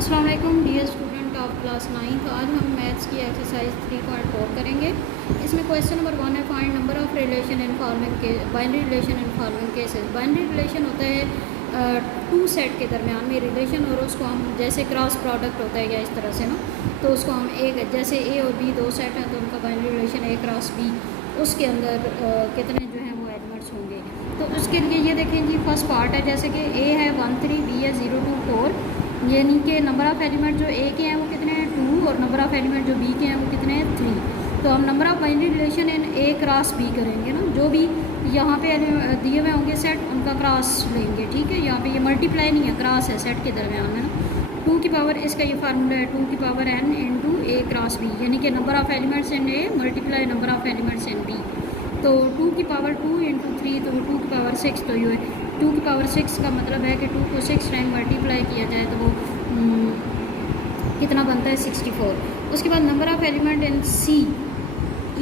अस्सलाम वालेकुम dear student of class 9। आज हम मैथ्स की एक्सरसाइज 3.4 करेंगे। इसमें क्वेश्चन नंबर 1 है, find number of relation in following के binary relation in following cases. Binary relation होता है टू सेट के दरमियान में रिलेशन, और उसको हम जैसे क्रॉस प्रोडक्ट होता है या इस तरह से ना, तो उसको हम एक जैसे ए और बी दो सेट हैं तो उनका बाइनरी रिलेशन ए क्रॉस बी, उसके अंदर कितने जो हैं वो एलिमेंट्स होंगे। तो उसके लिए ये देखें जी, फर्स्ट पार्ट है जैसे कि ए है 1 3, बी है 0 2 4, यानी कि नंबर ऑफ़ एलिमेंट जो ए के हैं वो कितने हैं 2, और नंबर ऑफ़ एलिमेंट जो बी के हैं वो कितने हैं 3। तो हम number of binary relation in A cross B करेंगे ना, जो भी यहाँ पे दिए हुए होंगे सेट उनका क्रॉस लेंगे। ठीक है, यहाँ पे ये मल्टीप्लाई नहीं है, क्रॉस है सेट के दरमियान में ना। 2 की पावर, इसका ये फार्मूला है 2 की power n into A cross B, यानी कि number of elements in A multiply number of elements in B. तो 2 की पावर 2 इंटू 3, तो 2 की पावर 6, तो ये 2 की पावर 6 का मतलब है कि 2 को 6 टाइम मल्टीप्लाई किया जाए तो वो कितना बनता है 64। उसके बाद number of element in C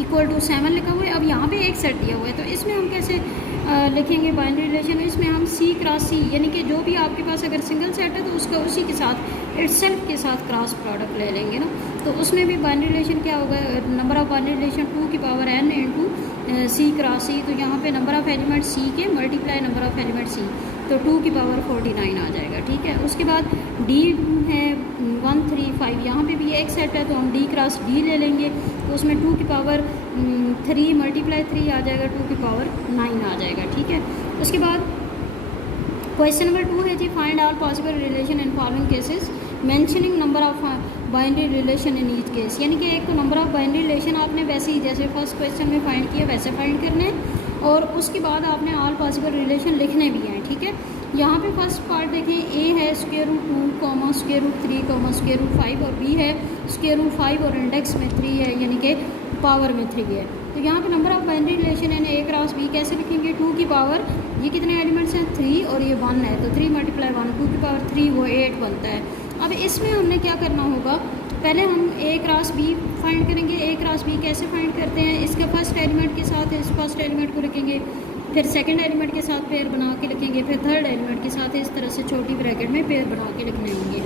equal to 7 लिखा हुआ है। अब यहाँ पे एक सेट दिया हुआ है तो इसमें हम कैसे लिखेंगे बाइनरी रिलेशन। इसमें हम सी क्रॉस सी, यानी कि जो भी आपके पास अगर सिंगल सेट है तो उसका उसी के साथ इटसेल्फ के साथ क्रॉस प्रोडक्ट ले लेंगे ना। तो उसमें भी बाइनरी रिलेशन क्या होगा, नंबर ऑफ़ बाइनरी रिलेशन 2 की पावर n इंटू सी क्रॉस सी। तो यहाँ पे नंबर ऑफ़ एलिमेंट सी के मल्टीप्लाई नंबर ऑफ़ एलिमेंट सी, तो 2 की पावर 49 आ जाएगा। ठीक है, उसके बाद डी है 1 3 5, यहाँ पे भी एक सेट है तो हम डी क्रॉस डी ले लेंगे, तो उसमें 2 की पावर 3 मल्टीप्लाई 3 आ जाएगा, 2 की पावर 9 आ जाएगा। ठीक है, उसके बाद क्वेश्चन नंबर 2 है जी, find all possible relation in following cases mentioning number of binary relation in each case. यानी कि एक तो नंबर ऑफ बाइनरी रिलेशन आपने वैसे ही जैसे फर्स्ट क्वेश्चन में फाइंड किया वैसे फाइंड करने हैं, और उसके बाद आपने ऑल पॉसिबल रिलेशन लिखने भी हैं। ठीक है, यहाँ पे फर्स्ट पार्ट देखें, ए है square root 2 comma square root 3 comma square root 5, और बी है स्क्वायर रूट 5 और इंडेक्स में 3 है, यानी कि पावर में 3 है। तो यहाँ पे नंबर ऑफ बाइनरी रिलेशन है ए क्रॉस बी कैसे लिखेंगे, 2 की पावर ये कितने एलिमेंट्स हैं 3 और ये 1 है, तो 3 मल्टीप्लाई 1, 2 की पावर 3 वो 8 बनता है। अब इसमें हमने क्या करना होगा, पहले हम ए क्रॉस बी फाइंड करेंगे। ए क्रॉस बी कैसे फाइंड करते हैं, इसके फर्स्ट एलिमेंट के साथ इस फर्स्ट एलिमेंट को लिखेंगे, फिर सेकंड एलिमेंट के साथ पेयर बना के लिखेंगे, फिर थर्ड एलिमेंट के साथ इस तरह से छोटी ब्रैकेट में पेयर बना के लिखने होंगे।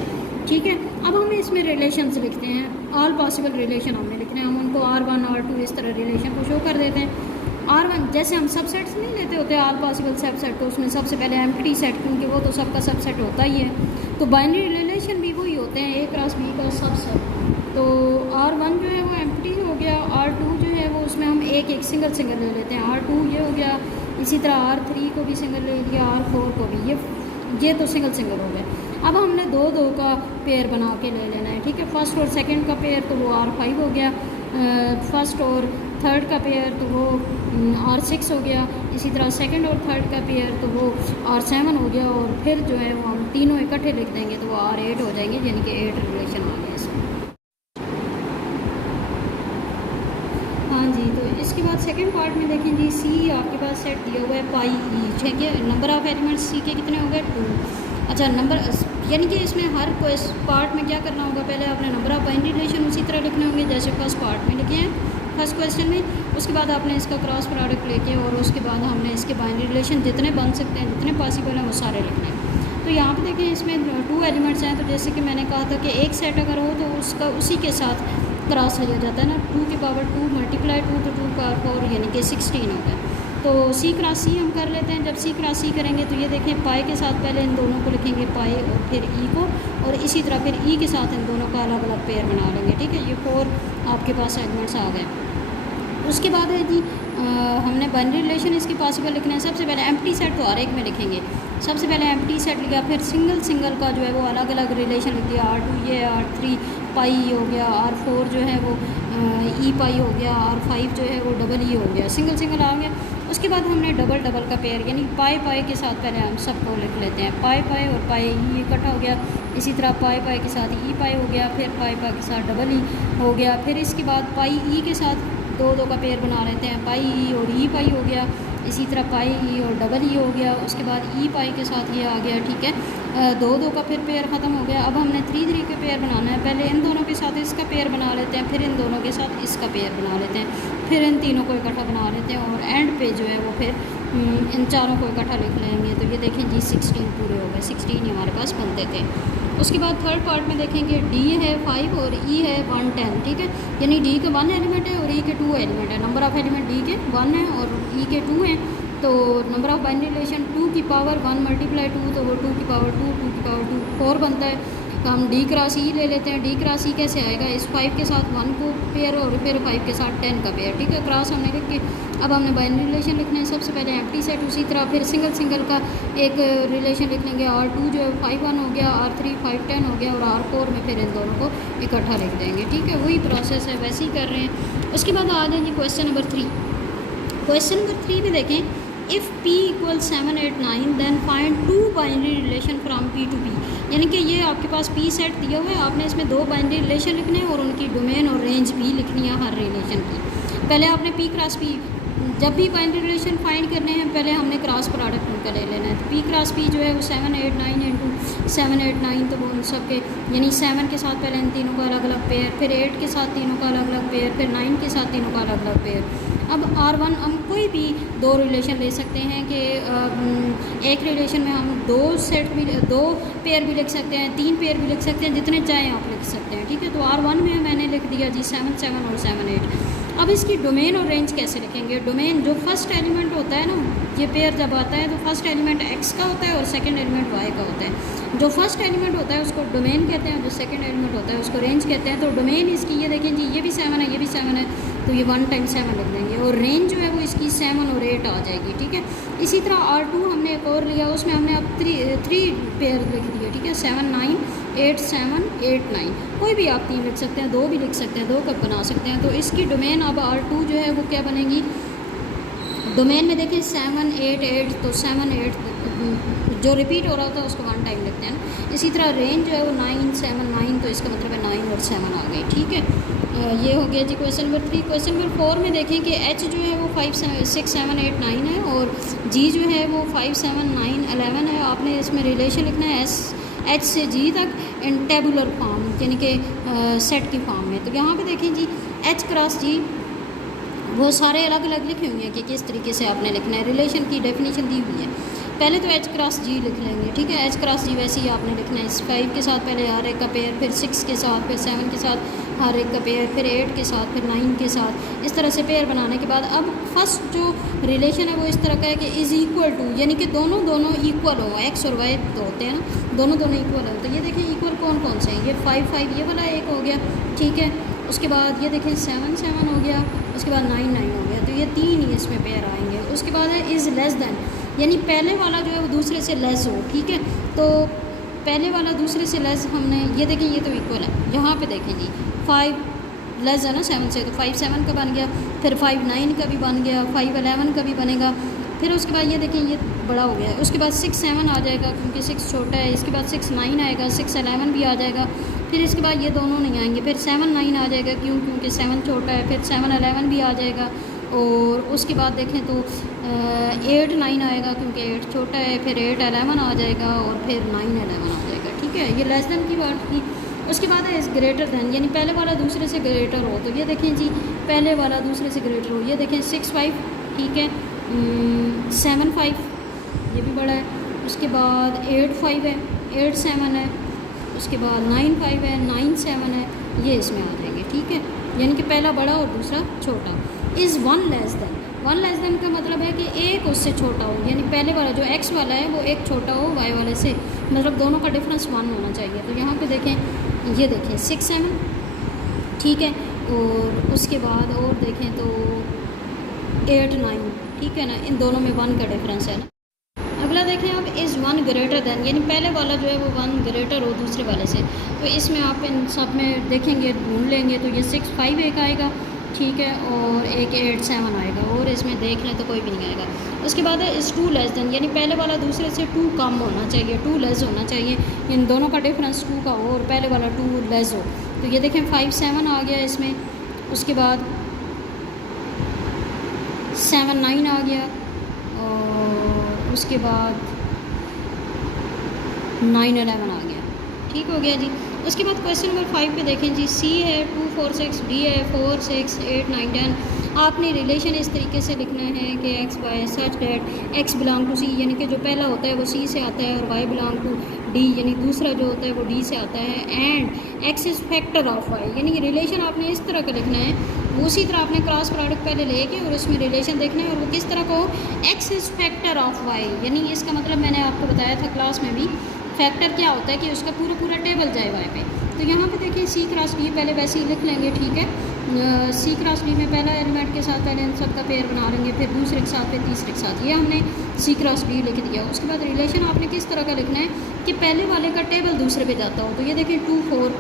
ठीक है, अब हम इसमें रिलेशंस लिखते हैं, ऑल पॉसिबल रिलेशन हमने लिखने हैं। हम उनको R1 R2 इस तरह रिलेशन को शो कर देते हैं। R1 जैसे हम सबसेट्स नहीं लेते होते ऑल पॉसिबल सबसेट, तो उसमें सबसे पहले एम्प्टी सेट, क्योंकि वो तो सबका सबसेट होता ही है। तो बाइनरी रिलेशन भी वही होते हैं, ए क्रॉस बी का सबसेट। तो R1 जो है वो एम्प्टी हो गया, R2 जो है वो उसमें हम एक सिंगल ले लेते हैं, R2 ये हो गया, इसी तरह R3 को भी सिंगल ले लिया, R4 को भी, ये तो सिंगल हो गए। अब हमने दो का पेयर बना के ले लेना है। ठीक है, फर्स्ट और सेकंड का पेयर तो वो R5 हो गया, फर्स्ट और थर्ड का पेयर तो वो R6 हो गया, इसी तरह सेकंड और थर्ड का पेयर तो वो R7 हो गया, और फिर जो है वो हम तीनों इकट्ठे लिख देंगे तो वो R8 हो जाएंगे, यानी कि 8 रिलेशन आ गया इसमें। हाँ जी, तो इसके बाद सेकंड पार्ट में देखें जी, सी आपके पास सेट दिया हुआ है पाई ईच है कि नंबर ऑफ़ एलिमेंट्स सी के कितने हो गए 2। अच्छा, नंबर यानी कि इसमें हर पार्ट में क्या करना होगा, पहले आपने नंबर ऑफ़ बाइनरी रिलेशन उसी तरह लिखने होंगे जैसे फर्स्ट पार्ट में लिखे हैं फर्स्ट क्वेश्चन में। उसके बाद आपने इसका क्रॉस प्रोडक्ट लेके, और उसके बाद हमने इसके बाइनरी रिलेशन जितने बन सकते हैं, जितने पॉसिबल हैं वो सारे लिखने हैं। तो यहाँ पे देखें, इसमें 2 एलिमेंट्स हैं, तो जैसे कि मैंने कहा था कि एक सेट अगर हो तो उसका उसी के साथ क्रॉस लिया जाता है ना। 2 की पावर 2 मल्टीप्लाई 2 तो 2 का 4 यानी कि 16 होता है। तो सी क्रॉस सी हम कर लेते हैं। जब सी क्रॉस सी करेंगे तो ये देखें, पाई के साथ पहले इन दोनों को लिखेंगे पाई, और फिर ई को, और इसी तरह फिर ई के साथ इन दोनों का अलग अलग पेयर बना लेंगे। ठीक है, ये 4 आपके पास एलिमेंट्स आ गए। उसके बाद है जी, हमने बाइनरी रिलेशन इसकी पॉसिबल लिखना है। सबसे पहले एम्प्टी सेट तो हर एक में लिखेंगे। सबसे पहले एम्प्टी सेट लिखा, फिर सिंगल का जो है वो अलग अलग रिलेशन लिख दिया, R2 ये, R3 पाई हो गया, R4 जो है वो ई पाई हो गया, R5 जो है वो डबल ई हो गया, सिंगल आ गया। उसके बाद हमने डबल का पेयर, यानी पाई के साथ पहले हम सबको लिख लेते हैं, पाई और पाई ई इकट्ठा हो गया, इसी तरह पाई के साथ ई पाई हो गया, फिर पाई के साथ डबल ई हो गया, फिर इसके बाद पाई ई के साथ दो का पेयर बना लेते हैं, पाई ई और ई पाई हो गया, इसी तरह पाई ई और डबल ई हो गया। उसके बाद ई पाई के साथ ये आ गया। ठीक है, दो का फिर पेयर ख़त्म हो गया। अब हमने 3 के पेयर बनाना है, पहले इन दोनों के साथ इसका पेयर बना लेते हैं, फिर इन दोनों के साथ इसका पेयर बना लेते हैं, फिर इन तीनों को इकट्ठा बना लेते हैं, और एंड पे जो है वो फिर इन चारों को इकट्ठा लिख लेंगे तो ये देखें जी 16 पूरे हो गए, 16 ही हमारे पास बनते थे। उसके बाद थर्ड पार्ट में देखेंगे डी है 5 और ई है 110, ठीक है, यानी डी का 1 एलिमेंट है और ई के 2 एलिमेंट है। नंबर ऑफ़ एलिमेंट डी के 1 है और ई के 2 हैं, तो नंबर ऑफ़ बाइनरी रिलेशन 2 की पावर 1 मल्टीप्लाई 2, तो वो 2 की पावर 2, 2 की पावर 2 4 बनता है। तो हम डी क्रॉस ई ले लेते हैं। डी क्रॉस ई कैसे आएगा, इस 5 के साथ 1 को पेयर और फिर 5 के साथ 10 का पेयर, ठीक है, क्रॉस हमने करके अब हमने बाइनरी रिलेशन लिखना है। सबसे पहले एम्प्टी सेट, उसी तरह फिर सिंगल सिंगल का एक रिलेशन लिख लेंगे। R2 जो है 5 1 हो गया, R3 5 10 हो गया और R4 में फिर इन दोनों को इकट्ठा लिख देंगे, ठीक है, वही प्रोसेस है, वैसे ही कर रहे हैं। उसके बाद आ जाएंगे क्वेश्चन नंबर 3। क्वेश्चन नंबर 3 में देखें, if P = 7 8 9 then find 2 binary relation from P to P, यानी कि ये आपके पास P सेट दिया हुआ है, आपने इसमें 2 बाइनरी रिलेशन लिखने हैं और उनकी डोमेन और रेंज भी लिखनी है हर रिलेशन की। पहले आपने P क्रॉस P, जब भी बाइनरी रिलेशन फाइंड करने हैं पहले हमने क्रॉस प्रोडक्ट उनका ले लेना है। तो P क्रॉस P जो है वो 7 8 9 इंटू 7 8 9, तो वो उन सब के यानी 7 के साथ पहले इन तीनों का अलग अलग पेयर, फिर 8 के साथ तीनों का अलग अलग पेयर, फिर 9 के साथ तीनों का अलग अलग पेयर। अब R1 हम कोई भी 2 रिलेशन ले सकते हैं कि एक रिलेशन में हम 2 पेयर भी लिख सकते हैं, 3 पेयर भी लिख सकते हैं, जितने चाहें आप लिख सकते हैं, ठीक है। तो R1 में मैंने लिख दिया जी 7 7 और 7 8। अब इसकी डोमेन और रेंज कैसे लिखेंगे। डोमेन जो फर्स्ट एलिमेंट होता है ना, ये पेयर जब आता है तो फर्स्ट एलिमेंट x का होता है और सेकंड एलिमेंट y का होता है। जो फर्स्ट एलिमेंट होता है उसको डोमेन कहते हैं, जो सेकंड एलिमेंट होता है उसको रेंज कहते हैं। तो डोमेन इसकी ये देखें जी, ये भी 7 है, ये भी 7 है, तो ये 1 टाइम 7 लिख देंगे और रेंज जो है वो इसकी 7 और 8 आ जाएगी, ठीक है। इसी तरह R2 हमने एक और लिया, उसमें हमने अब 3 पेयर लिख दिए, ठीक है, 7 9 8 7 8 9, कोई भी आप 3 लिख सकते हैं, 2 भी लिख सकते हैं, 2 कब बना सकते हैं। तो इसकी डोमेन अब R2 जो है वो क्या बनेगी, डोमेन में देखें 7 8 8, तो 7 8 जो रिपीट हो रहा होता है उसको 1 टाइम लिखते हैं ना। इसी तरह रेंज जो है वो 9 7 9, तो इसका मतलब है 9 और 7 आ गई, ठीक है। ये हो गया जी क्वेश्चन नंबर 3। क्वेश्चन नंबर 4 में देखें कि H जो है वो 5 6 7 8 9 है और G जो है वो 5 7 9 11 है। आपने इसमें रिलेशन लिखना है H से G तक इन टेबुलर फॉर्म, यानी कि सेट की फॉर्म में। तो यहाँ पे देखें जी H क्रॉस G वो सारे अलग अलग लिखे हुए हैं कि किस तरीके से आपने लिखना है, रिलेशन की डेफिनेशन दी हुई है। पहले तो H क्रॉस G लिख लेंगे, ठीक है। H क्रॉस G वैसे ही आपने लिखना है, इस 5 के साथ पहले हर एक का पेयर, फिर 6 के साथ, फिर 7 के साथ हर एक का पेयर, फिर 8 के साथ, फिर 9 के साथ, इस तरह से पेयर बनाने के बाद अब फर्स्ट जो रिलेशन है वो इस तरह का है कि इज़ इक्वल टू, यानी कि दोनों इक्वल हो, एक्स और वाई तो होते हैं ना, दोनों इक्वल हो। तो ये देखें इक्वल कौन कौन से हैं, ये 5 5 ये वाला एक हो गया, ठीक है। उसके बाद ये देखें 7 7 हो गया, उसके बाद 9 9 हो गया, तो ये 3 ही इसमें पेयर आएंगे। उसके बाद है इज़ लेस दैन, यानी पहले वाला जो है वो दूसरे से लेस हो, ठीक है। तो पहले वाला दूसरे से लेस, हमने ये देखें ये तो इक्वल है, यहाँ पे देखें जी 5 लेस है ना 7 से, तो 5 7 का बन गया, फिर 5 9 का भी बन गया, 5 11 का भी बनेगा। फिर उसके बाद ये देखें ये बड़ा हो गया, उसके बाद 6 7 आ जाएगा क्योंकि 6 छोटा है, इसके बाद 6 9 आएगा, 6 11 भी आ जाएगा। फिर इसके बाद ये दोनों नहीं आएंगे, फिर 7 9 आ जाएगा, क्योंकि 7 छोटा है, फिर 7 11 भी आ जाएगा। और उसके बाद देखें तो 8 9 आएगा क्योंकि 8 छोटा है, फिर 8 11 आ जाएगा और फिर 9 11 आ जाएगा, ठीक है। ये लेस देन की बात थी। उसके बाद है इस ग्रेटर दैन, यानी पहले वाला दूसरे से ग्रेटर हो, तो ये देखें जी पहले वाला दूसरे से ग्रेटर हो, ये देखें 6 5, ठीक है, 7 5 ये भी बड़ा है। उसके बाद 8 5 है, 8 7 है, उसके बाद 9 5 है, 9 7 है, ये इसमें आ जाएंगे, ठीक है। यानी कि पहला बड़ा और दूसरा छोटा। Is 1 less than, 1 less than का मतलब है कि एक उससे छोटा हो, यानी पहले वाला जो x वाला है वो एक छोटा हो y वाले से, मतलब दोनों का डिफरेंस 1 होना चाहिए। तो यहाँ पे देखें, ये देखें 6 7, ठीक है। और उसके बाद और देखें तो 8 9, ठीक है ना, इन दोनों में 1 का डिफरेंस है ना। अगला देखें अब इज़ 1 ग्रेटर दैन, यानी पहले वाला जो है वो 1 ग्रेटर हो दूसरे वाले से। तो इसमें आप इन सब में देखेंगे, ढूंढ लेंगे, तो ये 6 5 एक आएगा, ठीक है, और एक 8 7 आएगा, और इसमें देख लें तो कोई भी नहीं आएगा। उसके बाद है इज़ 2 लेस दैन, यानी पहले वाला दूसरे से 2 कम होना चाहिए, 2 लेस होना चाहिए, इन दोनों का डिफरेंस 2 का हो और पहले वाला 2 लेस हो। तो ये देखें 5 7 आ गया इसमें, उसके बाद 7 9 आ गया, और उसके बाद 9 11 आ गया, ठीक हो गया जी। उसके बाद क्वेश्चन नंबर 5 पे देखें जी, सी है 2 4 6, डी है 4 6 8 9 10, आपने रिलेशन इस तरीके से लिखना है कि X Y such that X belong to C, यानी कि जो पहला होता है वो सी से आता है, और वाई बिलोंग टू डी, यानी दूसरा जो होता है वो डी से आता है, and X is factor of Y, यानी कि रिलेशन आपने इस तरह का लिखना है। उसी तरह आपने क्रॉस प्रोडक्ट पहले लेके और उसमें रिलेशन देखना है, और वो किस तरह का हो, X is factor of Y, यानी इसका मतलब मैंने आपको बताया था क्लास में भी, फैक्टर क्या होता है कि उसका पूरा टेबल जाए वाई पे। तो यहाँ पे देखिए सी क्रॉस डी पहले वैसे ही लिख लेंगे, ठीक है। सी क्रॉस डी में पहला एलिमेंट के साथ पहले इन सब का पेयर बना लेंगे, फिर दूसरे के साथ, फिर तीसरे के साथ, ये हमने सी क्रॉस डी लिख दिया। उसके बाद रिलेशन आपने किस तरह का लिखना है कि पहले वाले का टेबल दूसरे पे जाता हो। तो ये देखिए 2 4,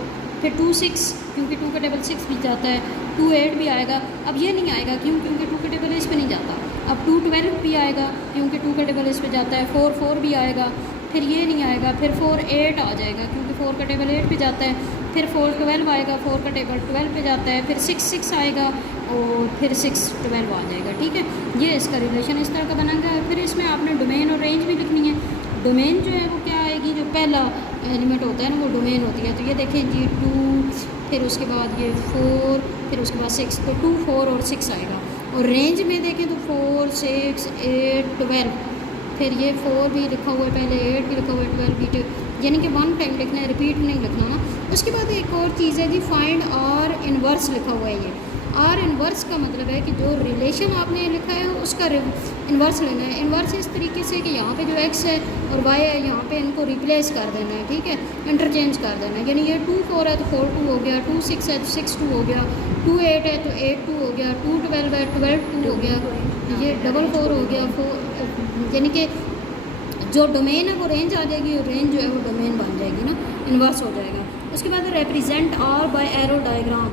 फिर 2 6, क्योंकि 2 का टेबल 6 भी जाता है, 2 8 भी आएगा। अब ये नहीं आएगा क्योंकि 2 का टेबल इस पे नहीं जाता। अब 2 12 भी आएगा क्योंकि 2 का टेबल इस पे जाता है, 4 4 भी आएगा, फिर ये नहीं आएगा, फिर 4 8 आ जाएगा क्योंकि 4 का टेबल 8 पे जाता है, फिर 4 12 आएगा, 4 का टेबल 12 पे जाता है, फिर 6 6 आएगा और फिर 6 12 आ जाएगा, ठीक है। ये इसका रिलेशन इस तरह का बनेगा। फिर इसमें आपने डोमेन और रेंज भी लिखनी है। डोमेन जो है वो क्या आएगी, जो पहला एलिमेंट होता है ना वो डोमेन होती है। तो ये देखें जी 2, फिर उसके बाद ये 4, फिर उसके बाद 6, तो 2 4 और 6 आएगा। और रेंज में देखें तो 4 6 8 12, फिर ये 4 भी लिखा हुआ है पहले, 8 भी लिखा हुआ है, 12 भी, यानी कि 1 टाइम लिखना है, रिपीट नहीं लिखना ना। उसके बाद एक और चीज़ है जी, फाइंड आर इनवर्स लिखा हुआ है। ये आर इनवर्स का मतलब है कि जो रिलेशन आपने लिखा है उसका इनवर्स लेना है। इनवर्स इस तरीके से कि यहाँ पे जो एक्स है और वाई है यहाँ पे इनको रिप्लेस कर देना है, ठीक है, इंटरचेंज कर देना है। यानी ये 2 4 है तो 4 2 हो गया, 2 6 है तो 6 2 हो गया, 2 8 है तो 8 2 हो गया, 2 12 है 12 2 हो गया, ये 4 4 हो गया, 4, यानी कि जो डोमेन है वो रेंज आ जाएगी और रेंज जो है वो डोमेन बन जाएगी ना, इन्वर्स हो जाएगा। उसके बाद represent R by arrow diagram.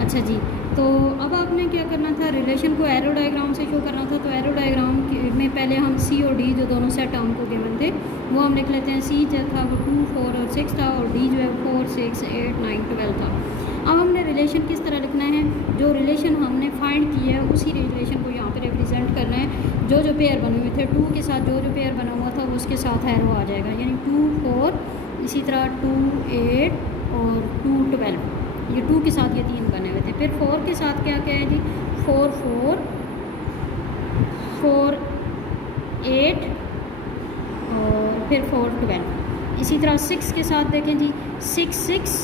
अच्छा जी, तो अब आपने क्या करना था, रिलेशन को एरो डायग्राम से शो करना था। तो एरो डायग्राम में पहले हम सी और डी जो दोनों सेट हमको गिवन थे वो हम लिख लेते हैं। सी जो था वो 2 4 और 6 था, और डी जो है 4 6 8 9 12 था। अब हमने रिलेशन किस तरह लिखना है, जो रिलेशन हमने फाइंड किया है उसी रिलेशन को यहाँ पे रिप्रेजेंट करना है। जो पेयर बने हुए थे 2 के साथ, जो पेयर बना हुआ था वो उसके साथ एरो आ जाएगा, यानी 2 4, इसी तरह 2 8 और 2 12, ये 2 के साथ ये 3 बने हुए थे। फिर 4 के साथ क्या क्या है जी, 4 4 4 8 और फिर 4 12। इसी तरह 6 के साथ देखें जी 6 6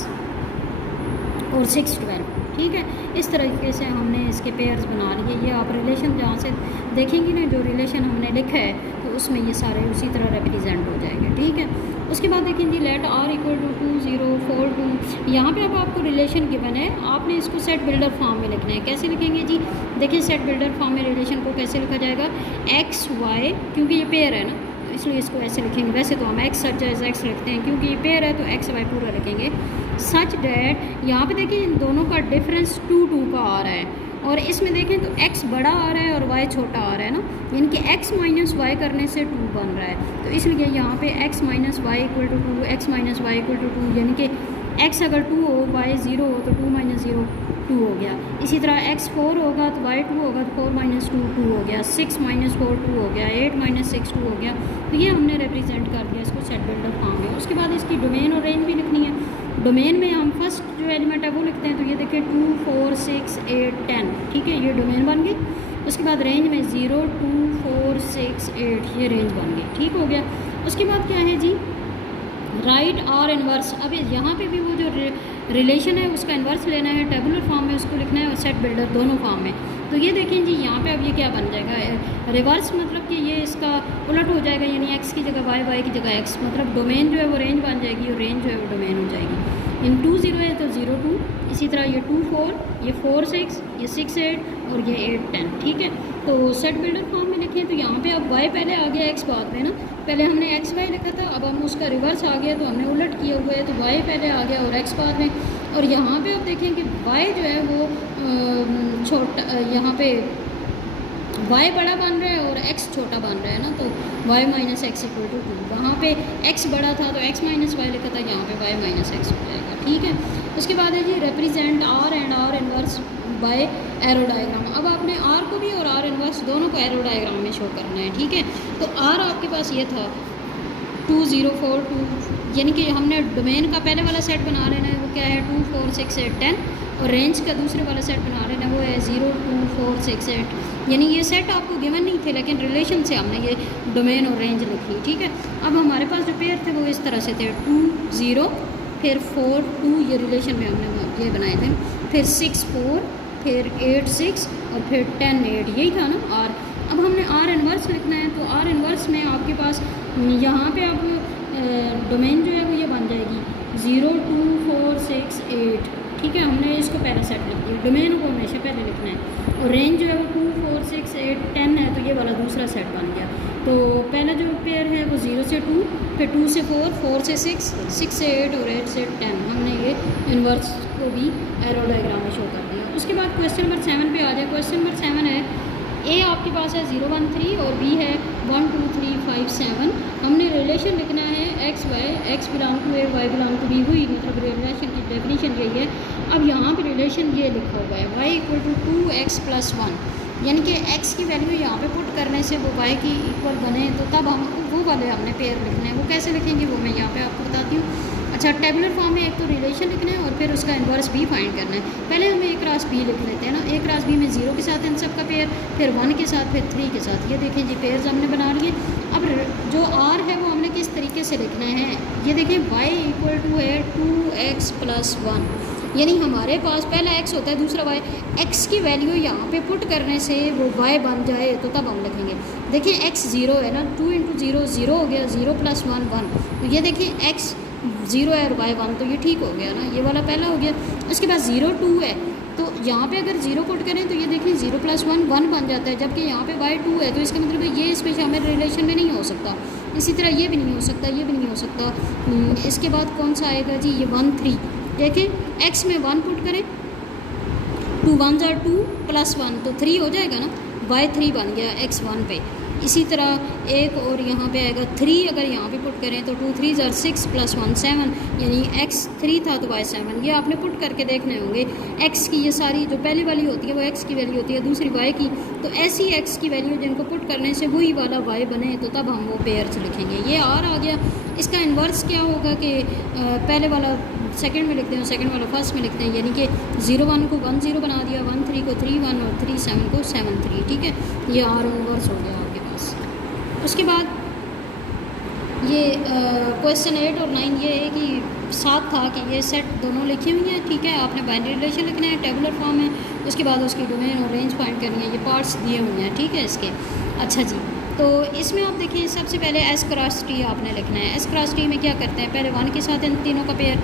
और 6 12, ठीक है। इस तरीके से हमने इसके पेयर्स बना लिए। ये आप रिलेशन जहाँ से देखेंगी ना, जो रिलेशन हमने लिखा है तो उसमें ये सारे उसी तरह रिप्रेजेंट हो जाएंगे, ठीक है। उसके बाद देखें जी लेट आर इक्वल टू 2 0 4 2। यहाँ पे अब आपको रिलेशन गिवन है, आपने इसको सेट बिल्डर फॉर्म में लिखना है। कैसे लिखेंगे जी, देखिए सेट बिल्डर फॉर्म में रिलेशन को कैसे लिखा जाएगा, एक्स वाई, क्योंकि ये पेयर है ना इसलिए इसको ऐसे लिखेंगे। वैसे तो हम एक्स सच एज एक्स लिखते हैं, क्योंकि ये पेयर है तो एक्स वाई पूरा लिखेंगे। सच डैट यहाँ पे देखिए इन दोनों का डिफरेंस 2 2 का आ रहा है, और इसमें देखें तो x बड़ा आ रहा है और y छोटा आ रहा है ना, यानी कि x माइनस वाई करने से 2 बन रहा है। तो इसलिए यहाँ पे x minus Y equal to 2, X minus Y equal to 2, यानी कि x अगर 2 हो y 0 हो तो 2 माइनस 0 2 हो गया। इसी तरह x 4 होगा तो y 2 होगा तो 4 माइनस 2 2 हो गया, 6 माइनस 4 2 हो गया, 8 माइनस 6 2 हो गया। तो ये हमने रिप्रेजेंट कर दिया इसको सेट बिल्डर फॉर्म में। उसके बाद इसकी डोमेन और रेंज भी लिखनी है। डोमेन में हम फर्स्ट जो एलिमेंट है वो लिखते हैं। तो ये देखिए 2 4 6 8 10, ठीक है, ये डोमेन बन गई। उसके बाद रेंज में 0 2 4 6 8, ये रेंज बन गई, ठीक हो गया। उसके बाद क्या है जी, राइट और इन्वर्स। अब यहाँ पे भी वो जो रिलेशन है उसका इन्वर्स लेना है, टेबुलर फॉर्म में उसको लिखना है और सेट बिल्डर दोनों फॉर्म में। तो ये देखें जी यहाँ पे अब ये क्या बन जाएगा, रिवर्स, मतलब कि ये इसका उलट हो जाएगा, यानी एक्स की जगह वाई, वाई की जगह एक्स, मतलब डोमेन जो है वो रेंज बन जाएगी और रेंज जो है वो डोमेन हो जाएगी। इन 2 0 है तो 0 2, इसी तरह ये 2 4, ये 4 6, ये 6 8 और ये 8 10, ठीक है। तो सेट बिल्डर फॉर्म में लिखें तो यहाँ पे अब y पहले आ गया x बाद में ना, पहले हमने एक्स वाई लिखा था, अब हम उसका रिवर्स आ गया तो हमने उलट किया हुआ है, तो y पहले आ गया और x बाद में। और यहाँ पे आप देखें कि y जो है वो छोटा, यहाँ पे y बड़ा बन रहा है और x छोटा बन रहा है ना, तो y minus X equal to 2। वहाँ पे x बड़ा था तो x माइनस वाई लिखा था, यहाँ पे y माइनस एक्स हो जाएगा, ठीक है। उसके बाद है जी represent R and R inverse by arrow diagram. अब आपने आर को भी और आर इनवर्स दोनों को एरो डायग्राम में शो करना है, ठीक है। तो आर आपके पास ये था 2 0 4 2, यानी कि हमने डोमेन का पहले वाला सेट बना लेना है, वो क्या है 2 4 6 8 10, और रेंज का दूसरे वाला सेट बना रहे हैं वो है 0 2 4 6 8, यानी ये सेट आपको गिवन नहीं थे लेकिन रिलेशन से हमने ये डोमेन और रेंज लिखी, ठीक है। अब हमारे पास जो पेयर थे वो इस तरह से थे 2 0 फिर 4 2, ये रिलेशन में हमने ये बनाए थे, फिर 6 4 फिर 8 6 और फिर 10 8, यही था ना। और अब हमने आर इनवर्स लिखना है, तो आर इनवर्स में आपके पास यहाँ पे अब डोमेन जो है वो ये बन जाएगी 0 2 4 6 8, ठीक है। हमने इसको पहला सेट लिख दिया, डोमेन को हमेशा पहले लिखना है, और रेंज जो है वो 2 4 6 8 10 है, तो ये वाला दूसरा सेट बन गया। तो पहला जो पेयर है वो 0 से 2, फिर 2 से 4 4 से 6 6 से 8 और 8 से 10, हमने ये इन्वर्स को भी एरो डायग्राम में शो कर दिया। उसके बाद क्वेश्चन नंबर 7 पे आ जाए। क्वेश्चन नंबर 7 है, ए आपके पास है 0 1 3 और बी है 1 2 3 5 7। हमने रिलेशन लिखना है X Y, X belong to A Y belong to B, हुई मतलब रिलेशन की डेफिनेशन यही है। अब यहाँ पे रिलेशन ये लिखा हुआ है y = 2x + 1, यानी कि x की वैल्यू यहाँ पे पुट करने से वो y की इक्वल बने, तो तब हम वो वाले हमने पेयर लिखना है। वो कैसे लिखेंगे वो मैं यहाँ पे आपको बताती हूँ। अच्छा, टेबुलर फॉर्म में एक तो रिलेशन लिखना है और फिर उसका इन्वर्स भी फाइंड करना है। पहले हम a क्रॉस b लिख लेते हैं ना, a क्रॉस b में 0 के साथ इन सब का पेयर, फिर 1 के साथ, फिर 3 के साथ। ये देखें जी पेयर्स हमने बना लिए। अब जो r है वो हमने किस तरीके से लिखना है, ये देखें y = है 2x + 1, यानी हमारे पास पहला x होता है, दूसरा y, x की वैल्यू यहाँ पे पुट करने से वो y बन जाए तो तब हम लिखेंगे। देखिए x 0 है ना, 2 × 0 0 हो गया, 0 + 1 1, तो ये देखिए x 0 है और y 1, तो ये ठीक हो गया ना, ये वाला पहला हो गया। उसके बाद 0 2 है, तो यहाँ पे अगर 0 पुट करें तो ये देखिए 0 + 1 1 बन जाता है, जबकि यहाँ पे y 2 है, तो इसका मतलब ये इसमें शामिल रिलेशन में नहीं हो सकता। इसी तरह ये भी नहीं हो सकता, ये भी नहीं हो सकता। इसके बाद कौन सा आएगा जी, ये 1 3, देखें x में 1 पुट करें, 2 1 = 2 + 1 तो 3 हो जाएगा ना, y 3 बन गया x 1 पे। इसी तरह एक और यहाँ पे आएगा 3, अगर यहाँ पे पुट करें तो 2 3 = 6 + 1 7, यानी x 3 था तो y 7। ये आपने पुट करके देखने होंगे। x की ये सारी जो पहली वाली होती है वो x की वैल्यू होती है, दूसरी y की, तो ऐसी x की वैल्यू जिनको पुट करने से वही वाला y बने, तो तब हम वो पेयर्स लिखेंगे। ये r आ गया। इसका इन्वर्स क्या होगा कि पहले वाला सेकंड में लिखते हैं, सेकंड वाला फर्स्ट में लिखते हैं, यानी कि 0 1 को 1 0 बना दिया, 1 3 को 3 1 और 3 7 को 7 3, ठीक है। ये r इन्वर्स हो गया आपके पास। उसके बाद ये क्वेश्चन 8 और 9 ये है कि साथ था कि ये सेट दोनों लिखी हुई हैं, ठीक है। आपने बाइनरी रिलेशन लिखना है, टेबुलर फॉर्म है, उसके बाद उसकी डोमेन और रेंज फाइंड करनी है, ये पार्ट्स दिए हुए हैं, ठीक है इसके। अच्छा जी, तो इसमें आप देखिए सबसे पहले S क्रॉस T आपने लिखना है। S क्रॉस T में क्या करते हैं, पहले 1 के साथ इन तीनों का पेयर,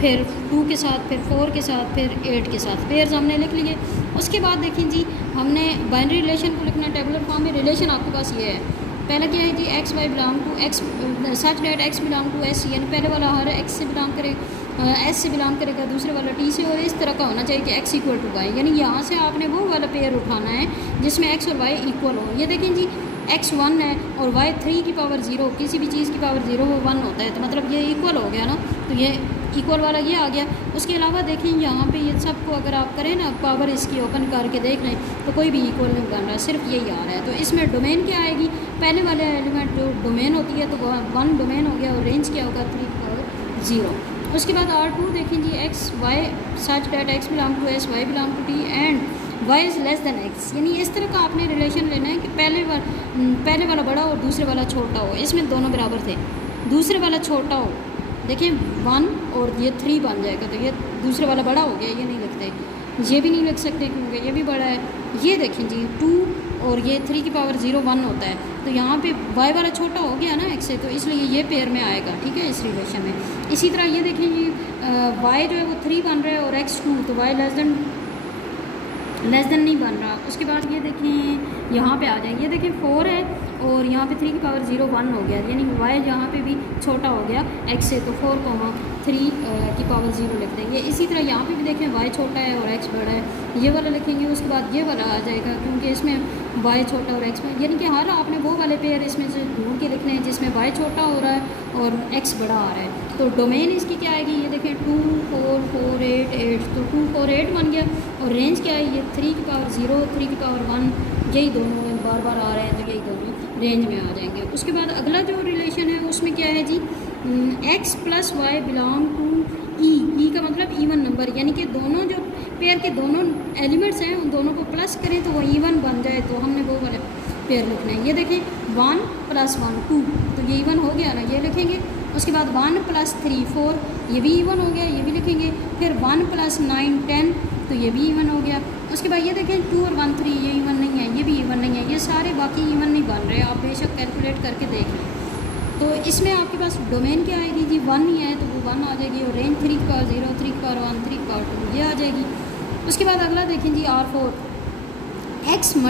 फिर 2 के साथ, फिर 4 के साथ, फिर 8 के साथ, पेयर्स हमने लिख लिए। उसके बाद देखें जी हमने बाइनरी रिलेशन को लिखना है टेबुलर फॉर्म में। रिलेशन आपके पास ये है, पहला क्या है जी X Y belong to X, such that X belong to S, यानी पहले वाला हर एक्स से बिलोंग करेगा, एस से बिलोंग करेगा, दूसरे वाला टी से, और इस तरह का होना चाहिए कि एक्स इक्वल टू वाई, यानी यहाँ से आपने वो वाला पेयर उठाना है जिसमें एक्स और वाई इक्वल हो। ये देखें जी एक्स 1 है और वाई 3 की पावर 0, किसी भी चीज़ की पावर 0 वो 1 होता है, तो मतलब ये इक्वल हो गया ना, तो ये इक्वल वाला ये आ गया। उसके अलावा देखें यहाँ पे ये सबको अगर आप करें ना, पावर इसकी ओपन करके देख लें तो कोई भी इक्वल नहीं बन रहा, सिर्फ यही आ रहा है। तो इसमें डोमेन क्या आएगी, पहले वाले एलिमेंट जो डोमेन होती है तो वो 1 डोमेन हो गया, और रेंज क्या होगा 3 की पावर 0। उसके बाद R2 देखें जी X Y such that X belong to S, Y belong to T and y is less than x, यानी इस तरह का आपने रिलेशन लेना है कि पहले वाला बड़ा और दूसरे वाला छोटा हो। इसमें दोनों बराबर थे, दूसरे वाला छोटा हो, देखें 1 और ये 3 बन जाएगा, तो ये दूसरे वाला बड़ा हो गया, ये नहीं लिखते, ये भी नहीं लिख सकते क्योंकि ये भी बड़ा है। ये देखें जी 2 और ये 3 की पावर 0 1 होता है, तो यहाँ पे y वाला छोटा हो गया ना x से, तो इसलिए ये पेयर में आएगा, ठीक है, इस रिलेशन में। इसी तरह ये देखें जी y जो है वो 3 बन रहा है और x 2, तो y लेस देन नहीं बन रहा। उसके बाद ये देखें यहाँ पे आ जाए, ये देखें 4 है और यहाँ पे 3 की पावर 0 1 हो गया, यानी y यहाँ पे भी छोटा हो गया x से, तो 4 3 की पावर 0 लिखते हैं। ये इसी तरह यहाँ पे भी देखें y छोटा है और x बड़ा है, ये वाला लिखेंगे। उसके बाद ये वाला आ जाएगा क्योंकि इसमें y छोटा और x में, यानी कि हर आपने वो वाले पेयर इसमें से ढूंढ के लिखने हैं जिसमें y छोटा हो रहा है और x बड़ा आ रहा है। तो डोमेन इसकी क्या आएगी, ये देखें 2 4 4 8 8, तो 2 4 8 बन गया, और रेंज क्या है, ये 3 की पावर 0 3 की पावर 1, यही दोनों बार बार आ रहे हैं, तो यही दोनों रेंज में आ जाएंगे। उसके बाद अगला जो रिलेशन है उसमें क्या है जी x + y बिलोंग टू ई का मतलब इवन नंबर, यानी कि दोनों जो पेयर के दोनों एलिमेंट्स हैं उन दोनों को प्लस करें तो वो इवन बन जाए, तो हमने वो वाले पेयर लिखना है। ये देखें 1 + 1 2, तो ये इवन हो गया ना, ये लिखेंगे। उसके बाद 1 + 3 4, ये भी इवन हो गया, ये भी लिखेंगे। फिर 1 + 9 10, तो ये भी इवन हो गया। उसके बाद ये देखें 2 और 1 3, ये इवन नहीं है, ये भी इवन नहीं है, ये सारे बाकी इवन नहीं बन रहे, आप बेशक कैलकुलेट करके देख लें। तो इसमें आपके पास डोमेन क्या आएगी जी, 1 ही है तो वो 1 आ जाएगी, और रेंज 3 का 0 3 का 1 3 का 2 ये आ जाएगी। उसके बाद अगला देखें जी R4, x ×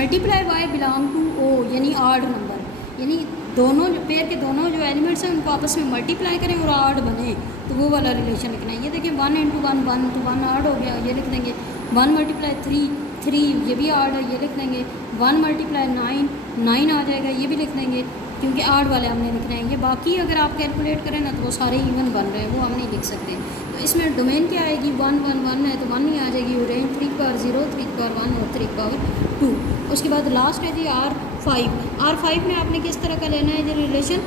y belong to O, यानी आड नंबर, यानी दोनों पेयर के दोनों जो एलिमेंट्स हैं उनको आपस में मल्टीप्लाई करें और आड बने, तो वो वाला रिलेशन लिखना है। ये देखिए 1 × 1 1, तो 1 आड हो गया, ये लिख देंगे। 1 × 3 3, ये भी आड है, ये लिख देंगे। 1 × 9 9 आ जाएगा, ये भी लिख देंगे, क्योंकि आड वाले हमने लिखना है। ये बाकी अगर आप कैलकुलेट करें ना तो वो सारे इवन बन रहे हैं, वो हम नहीं लिख सकते। तो इसमें डोमेन क्या आएगी, 1 1 1 है तो 1 ही आ जाएगी, और रेंज 3 का 0 3 का 1 और 3 का 2। उसके बाद लास्ट है जी R5 में आपने किस तरह का लेना है जी रिलेशन,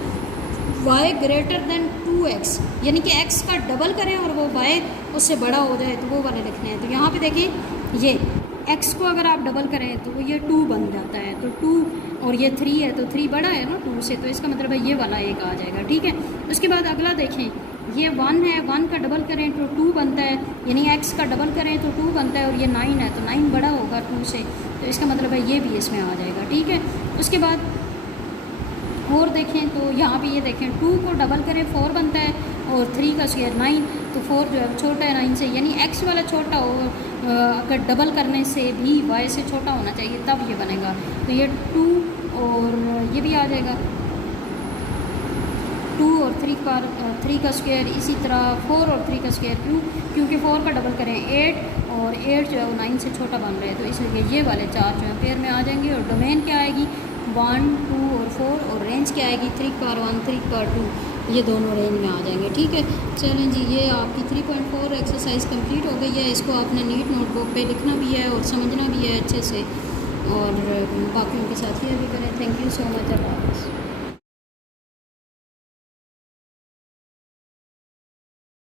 y > 2x, यानी कि x का डबल करें और वो y उससे बड़ा हो जाए, तो वो वाले लिखने हैं। तो यहाँ पे देखिए ये x को अगर आप डबल करें तो ये 2 बन जाता है, तो 2 और ये 3 है तो 3 बड़ा है ना 2 से, तो इसका मतलब है ये वाला एक आ जाएगा, ठीक है। उसके बाद अगला देखें, ये 1 है, 1 का डबल करें तो 2 बनता है, यानी x का डबल करें तो 2 बनता है, और ये 9 है तो 9 बड़ा होगा 2 से, तो इसका मतलब है ये भी इसमें आ जाएगा, ठीक है। उसके बाद और देखें तो यहाँ पे ये देखें 2 को डबल करें 4 बनता है, और 3 का स्क्वायर 9, तो 4 जो है छोटा है 9 से, यानी x वाला छोटा हो, अगर डबल करने से भी y से छोटा होना चाहिए तब ये बनेगा। तो ये 2 और ये भी आ जाएगा 2 और 3 का स्क्वायर, इसी तरह 4 और 3 का स्क्वायर, क्योंकि 4 का डबल करें 8, और 8 जो है वो 9 से छोटा बन रहा है, तो इसलिए ये वाले 4 जो है पेयर में आ जाएंगे। और डोमेन क्या आएगी 1 2 और 4, और रेंज क्या आएगी 3 का 1 3 का 2, ये दोनों रेंज में आ जाएंगे, ठीक है। चलें जी, ये आपकी 3.4 एक्सरसाइज कंप्लीट हो गई है। इसको आपने नीट नोटबुक पे लिखना भी है और समझना भी है अच्छे से, और बाकियों के साथ ये भी करें। थैंक यू सो मच, अल्लाह हाफ़िज़।